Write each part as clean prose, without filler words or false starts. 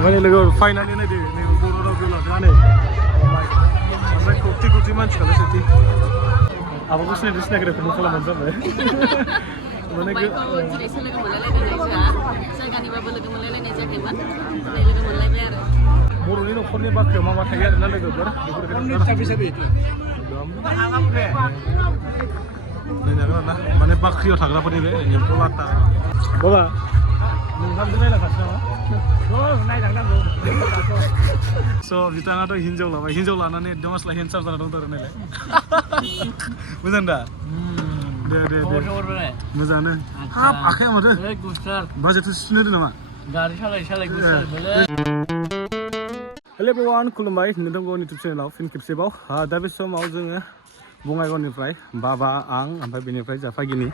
ओमफ्राय लोगो फाइनालि नायदो नै बर' रावखौ लादों ओमफ्राय कौटि कौटि मानसिफ्रालाय सोरथि आबाखौ सिनायदों सिनायग्रा बेखौनो खालामबानो जाबाय माने दिनैसो लोगो मोनलायलायदों जोंहा जायगानिबाबो लोगो मोनलायलायनाय जायाखैमोन दिनै लोगो मोनलायबाय आरो बर'नि न'खरनि बाख्रियाव मा मा थायो आरोना लोगोफोर बेफोरखौ ना माने बाख्रियाव थाग्राफोरनि बे एम्फौ लाथा बाबा नोंथांजों नायलांखासै नामा नायलांनांगौ स' बिथाङाथ' हिन्जाव लाबाय हिन्जाव लानानै एकदम असला हेन्डसाम जाना दंथारो नायलाय मोजां दा दे दे दे मोजाङानो हाब आखाइया माथो बाजेटखौ सुनो नामा गारि सालाय हेलो एभ्रिवान खुलुमबाय नोंथांखौ इउटुब चेनेलाव फिन खेबसेबाव दा बे समाव जोङो बङाइगावनिफ्राय बाबा आं ओमफ्राय बेनिफ्राय जाफागिनि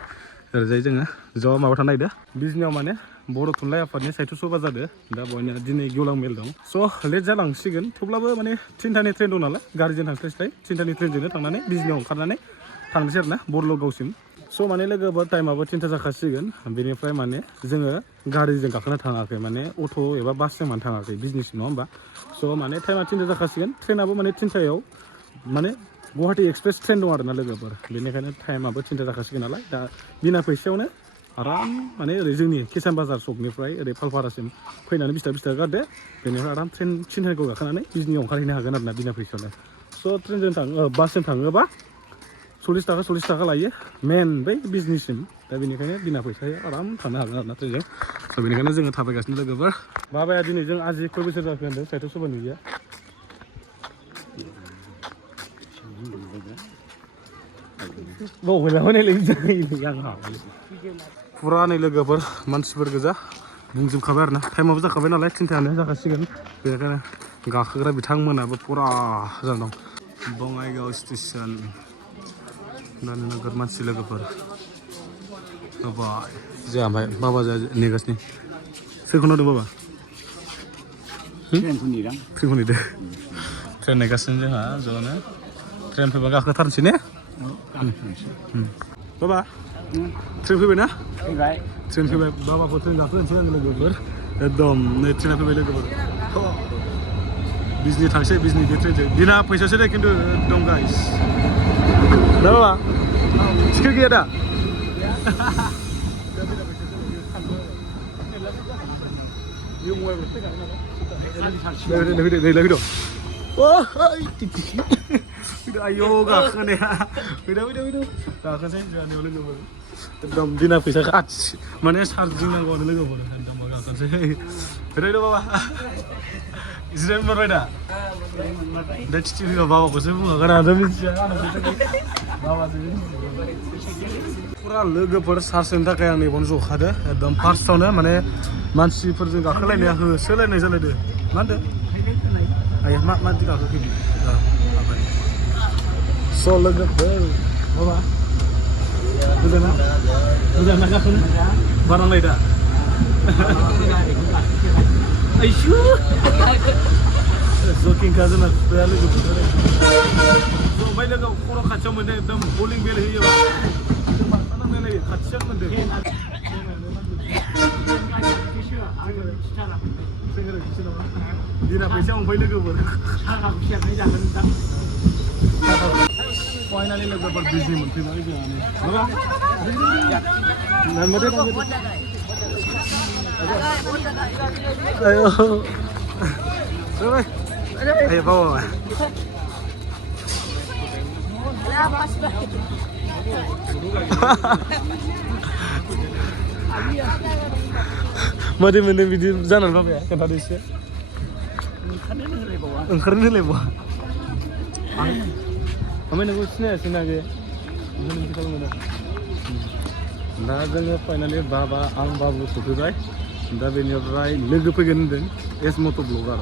ओरैजाय जोङो ज' माबा थांनो नागिरदों बिजनियाव माने बर' थुनलाइ आफादनि साहित्य सभा जादों दा बयना दिनै गेवलां मेल दं स' लेट जालांसिगोन थेवब्लाबो माने थिनथानि ट्रेन दं नालाय गारिजों थांस्लायस्लाय थिनथानि ट्रेनजोंनो थांनानै बिजनियाव ओंखारनानै थांनोसै आरो ना बरल'गावसिम स' माने लोगोफोर टाइमाबो 3ता जाखासिगोन बेनिफ्राय माने जोङो गारिजों गाखोनो थाङाखै माने अट' एबा बासजों माने थाङाखै बिजनिसिम नङा होमबा स' माने टाइमा 3ता जाखासिगोन ट्रेनाबो माने 3तायाव माने गुवाहाटी एक्सप्रेस ट्रेन दं आरोना लोगोफोर बेनिखायनो टाइमाबो 3ता जाखासिगोन नालाय दा बिना फैसायावनो आराम माने ओरै जोंनि किसान बाजार सकनिफ्राय ओरै फालपारासिम फैनानै 20 थाखा गारदो बेनिफ्राय आराम ट्रेन 3ताखौ गाखोनानै बिजनियाव ओंखारहैनो हागोन आरोना बिना फैसायावनो स' ट्रेनजों बासजों थाङोबा 40 थाखा लायो मेन बै बिजनिसिम दा बेनिखायनो बिना फैसाया आराम थांनो हागोन आरोना ट्रेनजों स' बेनिखायनो जोङो थाबायगासिनो लोगोफोर बाबाया दिनै जों आजि खय बोसोर जाखो होनदों साहित्य सभा नुयिया फुरा नै लोगोफोर मानसिफोर गोजा बुंजोबखाबाय आरोना टाइमाबो जाखाबाय नालाय 3तायानो जाखासिगोन बेनिखायनो गाखोग्रा बिथांमोनाबो फुरा जाना दं बङाइगाव स्टेसन दानि नोगोर मानसि लोगोफोर बाबाय जोंहा ओमफ्राय बाबा जोंहा नेगासिनो सोरखौ नुदों बाबा ट्रेनखौ नेदों ट्रेन नेगासिनो जोंहा ज'नो ट्रेन फैबा गाखोथारनोसै ने बाबा ट्रेन फैबाय ना ट्रेन फैबाय बाबाखौ ट्रेन गाखोनोसै आङो लोगोफोर एकदम नै ट्रेना फैबाय लोगोफोर बिजनि थांसै बिजनि बे ट्रेनजों बिना फैसासो दे खिन्थु एकदम गाइस दा बाबा टिकेट गैया दा आयौ गाखोनाया फैदा गाखोसै जोंहानियाव लोगोफोर एकदम बिना फैसा खाथि माने चार्जिं नांगौआनो लोगोफोर एकदम गाखोसै फैदो बाबा जिरायनो मोनबाय दा दा थिथि फैबा बाबाखौसो बुंखागोन आंथ' मिथिया फुरा लोगोफोर चार्ज होनो थाखाय आं नैबावनो जखादो एकदम फार्स्टआवनो माने मानसिफोरजों गाखोलायनाया होसोलायनाय जालायदो मा होनदों आया मादि गाखोखै स' लोगोफोर बाबा मोजां ना गाखोनो बारांलाय दा आइसु जकिंखा जोंना खुदाया लोगोफोर ओमफ्राय लोगो खर' खाथियाव मोनो एकदम बलिं बेल होयोबा नांलायलायो खाथियाव मोनदों दिना फैसा मोनफै लोगोफोर फाइनालि लोगोफोर बिजनि मोनफैबाय जोंहानो ayo bawa Mati mending video jalan apa ya? Kan tadi sih. Engkarnya nih bawa. Kami nunggu sini lagi. Mending kita mana? Dah jangan finally baba ang babu sudah. Dah benerai lagi pengen den. Es motor blogger.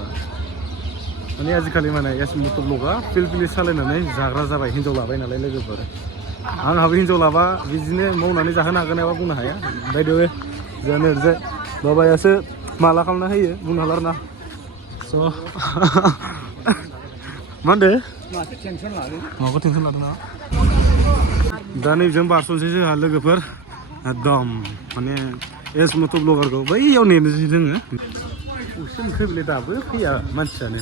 Ini आजिखालि माने S मट' ब्लगा field सालायनानै जाग्रा जाबाय हिन्जाव लाबाय नालाय लोगोफोर आंहाबो हिन्जाव लाबा बिदिनो मावनानै जाहोनो हागोन एबा बुंनो हाया ओमफ्राय दे जानो ओरैजाय बाबायासो माला खालामना होयो बुंनो हाला आरोना स' मा होनदो माखौ टेनसन लादों ना दा नैबेजों बारस'नोसै जोंहा लोगोफोर एकदम माने एस मट' ब्लगारखौ बैयाव नेनोसै जोङो फैबाय दाबो फैया मानसियानो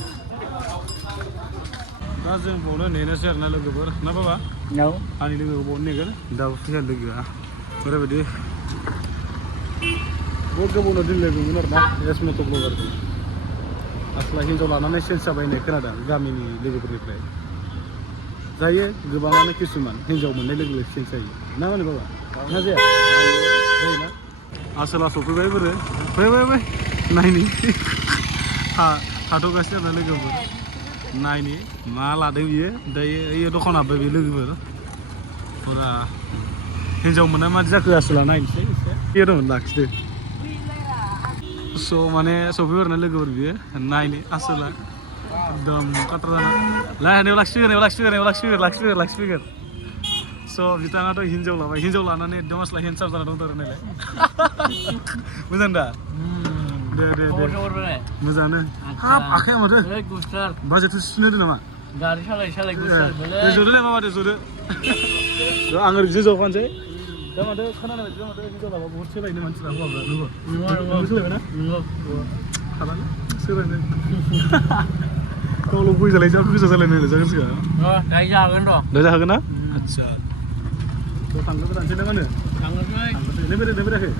दा जों बावनो नेनोसै आरोना लोगोफोर ना बाबा आंनि लोगोखौ बावनो नेगोन दाबो फैया लोगोआ ओरैबायदि बहुत गोबावनो दोनलायगौमोन आरोना एस मट' ब्लगारखौ आसला हिन्जाव लानानै चेन्ज जाबाय होननाय खोनादों गामिनि लोगोफोरनिफ्राय जायो गोबाङानो किसुमान हिन्जाव मोननाय लोगो लोगो चेन्ज जायो ना माने बाबा ना जाया जायोना आसोला सफैबाय बोरो फै नायनि थाथ'गासिनो आरोना लोगोफोर नायनि मा लादों बियो दायो ओइयो दखान हाबबाय बे लोगोफोर फुरा हिन्जाव मोनना मादि जाखो आसोला नायनोसै एसे एरमोन लाखिदो स' माने सफैबाय आरोना लोगोफोर बियो नायनि आसोला एकदम काट्रा लायनायाव लाखिफैगोन स' बिथाङाथ' हिन्जाव लाबाय हिन्जाव लानानै एकदम आसला हेन्डसाम जाना दंथारो आरो नायलाय मोजां दा दे मोजाङानो हाब आखाया माथो बाजेट सुनो होदो नामा गारि सालाय ज'दोलाय माबा दे ज'दो आं ओरै ज'फानोसै दा माथो खोनानाय बायदिबा माथो हिन्जाव लाबा बहुत सोलायनो मानसिफ्रा हौवाफ्रा नंगौ सोलायबायना खालामो सोलायनो गावल' गय जालाय गोजा जालायनो जागोन सिगां दायो जागोन र' दा जागोन ना आदसा थांनो गोदानसै ना मा होनो थांनोसै बेरायाखै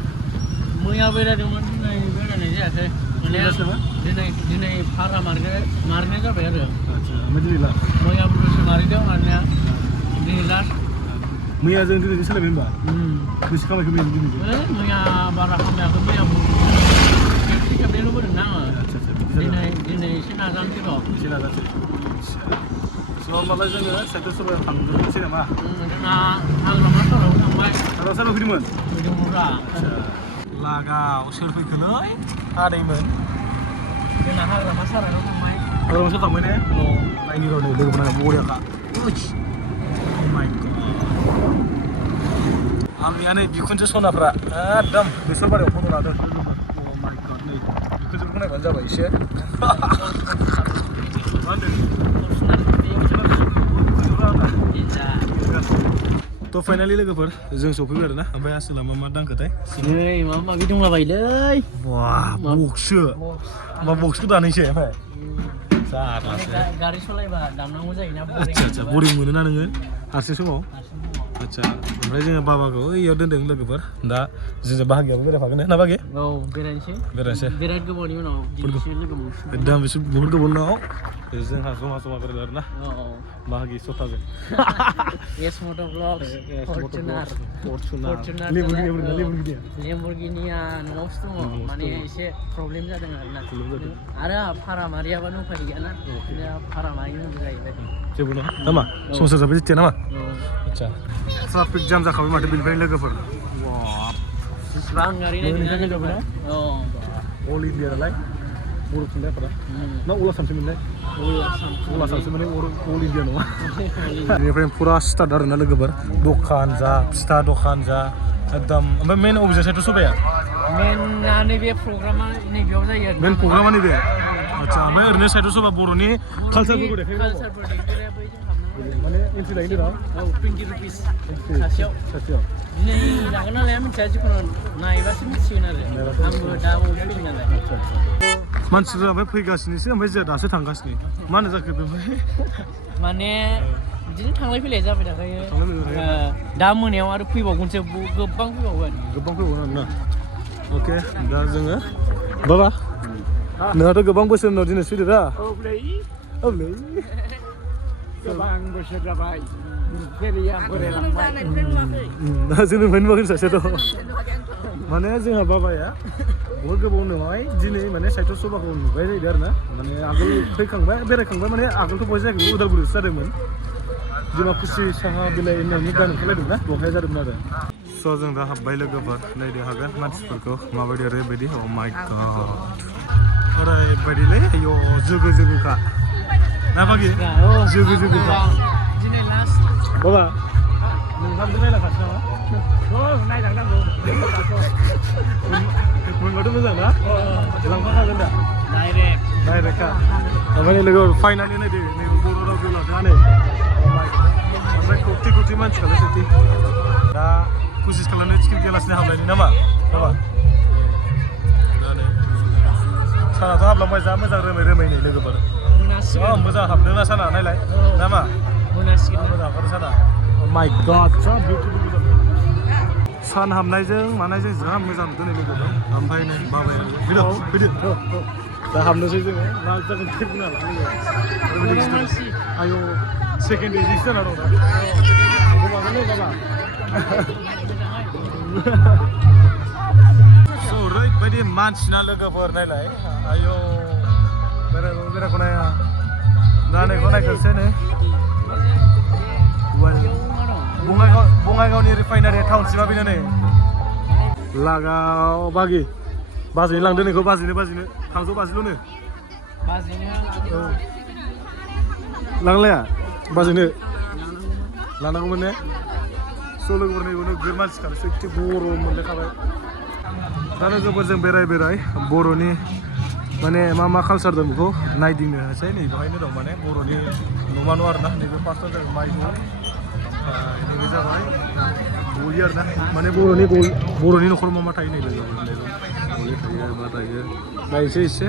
मैया बेरायदोंमोन दिनै बेरायनाय जायासै माने दिनै भारा मारनाय जाबाय आरो आदसा ओमफ्राय दिनै ला मैया बुरजा मारिदों मारनाया दिनै लास्ट मैया जों दिनै सोलायबाय होनबा बेसे खामायखो मैया बारा खामायाखै मैया खेबनैल' बोदों ना आङो दिनै एसे नाजानोसै र' एसे नाजानोसै स' होमबालाय जोङो साइकेल सबायाव थांनोसै नामा जोंना हाग्रामा साराव थांबाय हाग्रामा साराव फैदोंमोन फैदोंमोनब्रा लागाव सोर फैखोलै आदैमोन जोंना हाग्रामा साराव थांबाय हाग्रामा साराव थांबाय ने नायनि र' नै लोगोफोरा बरियाखा माइ गड आंनिया नै बिखुनजो सनाफ्रा एकदम बेसर बारियाव फट' लादों माइ गड नै बिखुनजोखौ नायबानो जाबाय एसे मा होनदों थ' फाइनालि लोगोफोर जों सफैबाय आरोना ओमफ्राय आसोला मा दांखोथाय नै माबा माबि दंलाबायोलै बा बक्ससो मा बक्सखौ दानैसो ओमफ्राय गारि सालायबा दामनांगौ जायोना आदसा बरिं मोनोना नोङो हारसिं समाव आदसा ओमफ्राय जोङो बाबाखौ ओइयाव दोनदों लोगोफोर दा जोंजों बाहागियाबो बेरायफागोन ना बाहागि औ बेरायनोसै बिराद गोबावनि उनाव दिनैसो लोगो मोनफिनबाय एकदम बिसोर बहुत गोबाव उनाव जोंहा जमा बेरायदों आरोना बाहागि सथाजों एस मट' ब्लग फर्चुनार लेम्बरगिनिया न'आवसो दङ माने एसे प्रब्लेम जादों आरो भारा मारियाबानो उफाय गैयाना भारा मारिनांगौ जाहैबाय जेबो नङा नामा संसार जाबाय जेथिया नामा आदसा ट्राफिक जाम जाखाबाय माथो बेनिफ्राय लोगोफोर बेसेबां गारि नायदों अल इन्डिया नालाय बर' थुनलाइफोरा ना अला सामसोमोनलाय अला सामसो माने अल इन्डिया नङा बेनिफ्राय फुरा स्टार्ट आरोना लोगोफोर दखान जा फिथा दखान जा एकदम ओमफ्राय मेन अबेजा साइडआव सबाया मेनआ नैबे प्रग्रामा नैबेयाव जायो आरो मेन प्रग्रामा नैबे आदसा ओमफ्राय ओरैनो साइडआव सोरबा बर'नि कालसारफोरखौ देखायो माने एन्ट्रि लायो ना 20 रुपिस सासेयाव दिनै लागोन ना लाया मिथिया जिखुनु नायबासो मिथिसिगोन आरो आंबो दा फैगोन नालाय मानसिफ्रा ओमफ्राय फैगासिनोसो ओमफ्य जोंहा दासो थांगासिनो मा होनो जाखो बेनिफ्राय माने बिदिनो थांलाय फैलाय जाबाय थाखायो दा मोनायाव आरो फैबावगोनसो गोबां फैबावगोन आरोना अके दा जोङो बाबा नोंहाथ' गोबां बोसोर उनाव दिनै फैदो दा औलै गोबां बोसोर जाबाय जोंनिफ्रायनो नुवाखै सासेयाथ' माने जोंहा बाबाया बहुत गोबाव उनावहाय दिनै माने साइथ' सभाखौ नुबाय जाहैदों आरो ना माने आगोल फैखांबाय बेरायखांबाय माने आगोलथ' बहाय जायाखै उदालगुरियावसो जादोंमोन दिमाकुसि साहा बिलाइ होननायनि गान ओंखारलायदों ना बेवहाय जादोंमोन आरो स' जों दा हाबबाय लोगोफोर नायनो हागोन मानसिफोरखौ माबायदि ओरैबायदि अ माइ गड ओरैबायदिलै आय' जोगोखा ना बागि जोगोखा दिनै लास्ट बाबा नोंथांजों नायलांखासै नामा नायलांनांगौ मोनबाथ' मोजां ना लांफाखागोन दा डाइरेक्टखा ओमफ्राय लोगो फाइनालि नायदो नै बर' रावखौ लादों नै ओमफ्राय खौथि मानसि खालाय सेथि दा कसिस खालामनो टिकेट गैयालासिनो हाबलायनि नामा बाबा सानाथ' हाबलांबाय जा मोजां रोमै रोमैनो लोगोफोर मोजां हाबदोंना साना नायलाय ना मा मोजां हाबदों साना माइ गड जा बिउटिफुल सान हाबनायजों मानायजों जा मोजां नुदों नै लोगोफोर ओमफ्राय नै बाबाया फैदो दा हाबनोसै जोङो ना जागोन खेबगोन आरो आयौ सेकेन्ड एडिसन जाना दं दा ओरैबायदि मानसिना लोगोफोर नायलाय आयौ बेरायखौ नाया दा नैखौ नायग्रोसै नै बङाइगावनि रिफाइनारि टाउनसिमा बेनो नै लागाव बाजैनो लांदो नैखौ बाजैनो 350ल'नो लांलाया बाजैनो लानांगौमोन ने स' लोगोफोर नैबो नोगोर मानसि खारोसो एखे बर' मोनलायखाबाय दा लोगोफोरजों बेराय बर'नि माने मा कालसार दं बेखौ नायदिंनोसै नै बेवहायनो दं माने बर'नि नमा न' आरोना नैबे फार्स्टआव जाबाय माइखौ नैबे जाबाय गलि आरोना माने बर'नि न'खर मा थायो नै लोगोफोर गलि थायो मा थायो नायनोसै एसे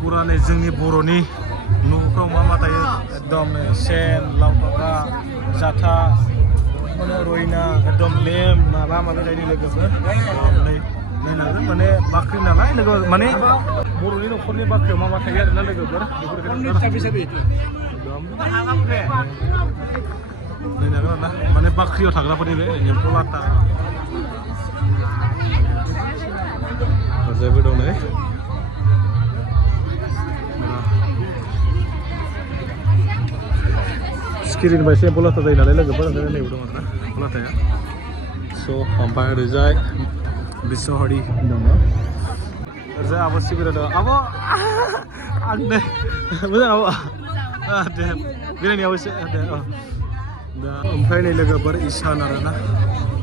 पुरा नै जोंनि बर'नि न'फ्राव मा थायो एकदम सेन लाव फाख्रा जाथा माने रयना एकदम लेम माबा थायो लोगोफोर नायनांगोन माने बाख्रि नालाय लोगो माने बर'नि न'खरनि बाख्रियाव मा थायो आरोना लोगोफोर नायनांगोन आरोना माने बाख्रियाव थाग्राफोरनि बे एम्फौ लाथा ओरैजायबो दं नै सिखिरिनिफ्राय एसे एम्फौ लाथा जायो नालाय लोगोफोर ओंखायनो नैबो दं आरोना एम्फौ लाथाया स' ओमफ्राय ओरैजाय बिसहरि दङ ओरैजाय आब' सिबिरा दं आब' आं दे मोजां आब' दे बेरायनायाव एसे दे दा ओमफ्राय नै लोगोफोर इसान आरोना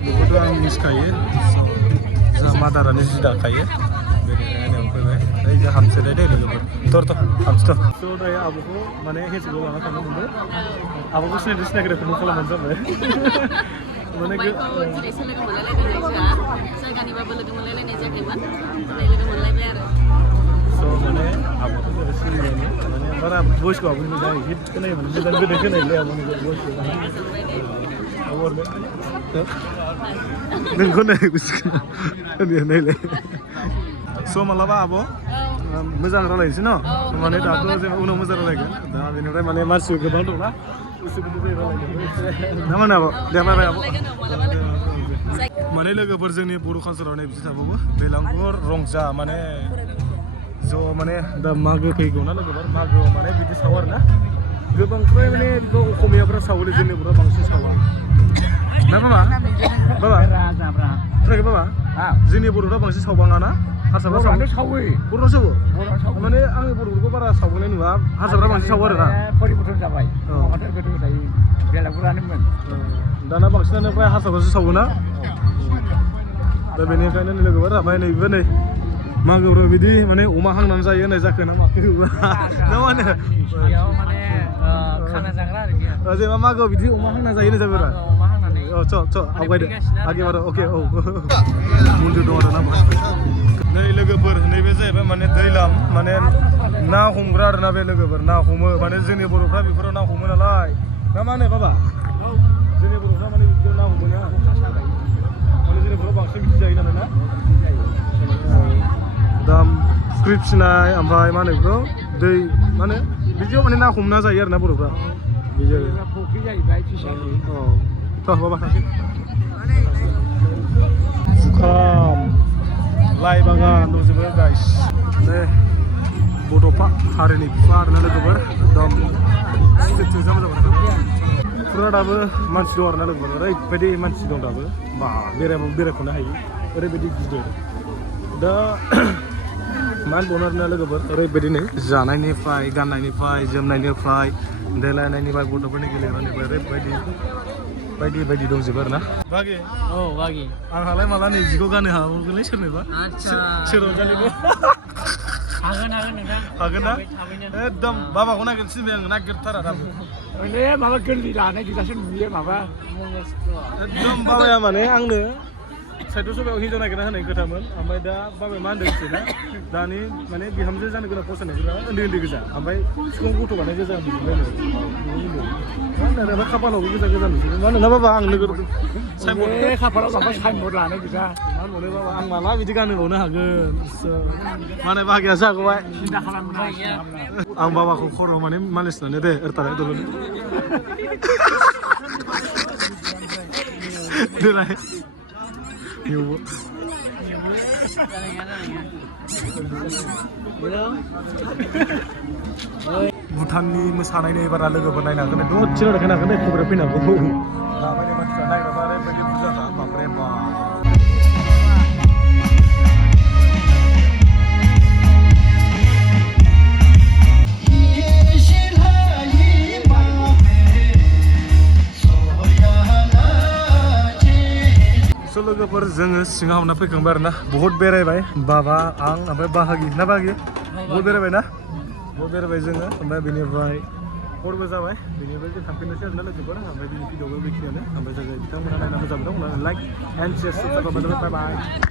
बेखौथ' आं मिथिखायो जा मादारानो जि दाखायो बेनिखायनो फैबाय ओइ जा हामसोलाय दे लोगोफोर हामसथ' स' दायो आब'खौ माने हेन्डसेकआव लाना थांनो मोनदों आब'खौ सिनायग्राखौ नों खालामबानो जाबाय माने दिनैसो लोगो मोनलायलायदों जोंहा जायगानिबाबो लोगो मोनलायलायनाय जायाखैमोन दिनै लोगो मोनलायबाय आरो स' माने आब'खौ जों सिनायनानै माने बारा भइसखौ आब'नि मोजां हिट खोनायो माने मोजां गोदै खोनायोलै आब'नि भइसखौ नोंखौ नाय बुजिखो नायलाय स' मालाबा आब' मोजां रायलायनोसै न' माने दाथ' जों उनाव मोजां रायलायगोन दा बेनिफ्राय माने मानसि गोबां दंना ना मा आब' दे बाय आब' माने लोगोफोर जोंनि बर' कालसाराव नै बिदि थाबावो बेलांगुर रंजा माने ज' माने दा मागो फैगौ ना लोगोफोर मागोआव माने बिदि सावो आरोना गोबां फ्राय माने बेखौ असमियाफ्रा सावोलै जोंनि बर'आ बांसिन सावा ना बाबा खोनायाखै बाबा जोंनि बर'फ्रा बांसिन सावबाङा ना हारसाफ्रा सावो बर'आ सावो माने आंनि बर'फोरखौ बारा सावनाय नुवा हारसाफ्रा बांसिन सावो आरोना परिबर्तन जाबाय गोदो गोदाय बेलागुरानोमोन दाना बांसिनानो फ्राय हारसाफ्रासो सावो ना दा बेनिखायनो लोगोफोर ओमफ्राय नैबो नै मागोफ्राव बिदि माने अमा हांनानै जायो होननाय जाखो ना माखो ना मा होनो बेयाव माने खाना जाग्रा आरो जेनेबा मागोआव बिदि अमा हांना जायो होननाय जाबाय अमा हांनानै च' आवगायदो आगेबार अके औ मन्दिर दं आरो ना नै लोगोफोर नैबे जाहैबाय माने दैलाम माने ना हमग्रा आरोना बे लोगोफोर ना हमो माने जोंनि बर'फ्रा बेफोराव ना हमो नालाय ना मा होनो बाबा जोंनि बर'फ्रा माने बिदियाव ना हमो ना माने जोंनि बर'आव बांसिन बिदि जायो नालाय ना दा फुख्रि फिसिनाय ओमफ्राय मा होनो बेखौ दै माने बिदियाव माने ना हमना जायो आरोना बर'फ्रा बिदि आरो फुख्रि जाहैबाय फिसारि थ' बाबा थांसै जुखाम लाइ बागान दंजोबो गाइस नै बड'फा हारिनि बिफा आरोना लोगोफोर एकदम मोजां मोजां फुरा दाबो मानसि दं आरोना लोगोफोर ओरैबायदि मानसि दं दाबो बा बेरायख'नो हायो ओरैबायदि गिदिर दा मा होनबावनो आरोना लोगोफोर ओरैबायदि नै जानायनिफ्राय गाननायनिफ्राय जोमनायनिफ्राय देलायनायनिफ्राय गथ'फोरनि गेलेनायनिफ्राय ओरैबायदि बायदि दंजोबो आरोना बागि आंहालाय माला नै जिखौ गानो हागौलै सोरनोबा सोर रंजालिबो हागोन ना एकदम बाबाखौ नागिरसिनबाय आं नागिरथारा दाबो माबा गोरलै लानाय गिदासो नुयो माबा एकदम बाबाया माने आंनो साइड सबायाव हिन्जाव नागिरना होनाय खोथामोन ओमफ्राय दा बाबाया मा होनदों मिथियोना दानि माने बिहामजो जानो गोनां फसायनायफोरा उन्दै उन्दै गोजा ओमफ्राय सिगां गथ' बानाय गोजा नुजोबलायनो मा होनो ओमफ्राय खाफालावबो गोजा गोजा नुजोबो मा होनो बाबा आं नोगोर साइनबर्ड खाफालाव माबा साइनबर्ड लानाय गोजा मा होनबावनो बाबा आं माला बिदि गानहोबावनो हागोन माने बाहागिया जागौबाय सिन्था खालामना आं बाबाखौ खर'आव माने मालिस लानो दे एरतारा दल'नो देलाय बेयावबो भुटाननि मोसानायनि बारा लोगोफोर नायनो हागोन दसेल' देखायनो हागोन दे खबरे फैनांगौ दामानि मानसिफ्रा नायग्राबा ओरैबायदि बुरजा बापरे बाप लोगोफोर जोङो सिङाव हाबना फैखांबाय आरोना बहुत बेरायबाय बाबा आं ओमफ्राय बाहागि ना बाहागि बहुत बेरायबाय ना बहुत बेरायबाय जोङो ओमफ्राय बेनिफ्राय हरबो जाबाय बेनिफ्राय जों थांफिननोसै आरोना लोगोफोर ओमफ्राय दिनै भिडिअ'बो बेखिनियानो ओमफ्राय जोङो बिथांमोना नायना मोजां मोनदों लाइक एन्ड शेयार साबस्क्राइब खालामबाय बाय बाय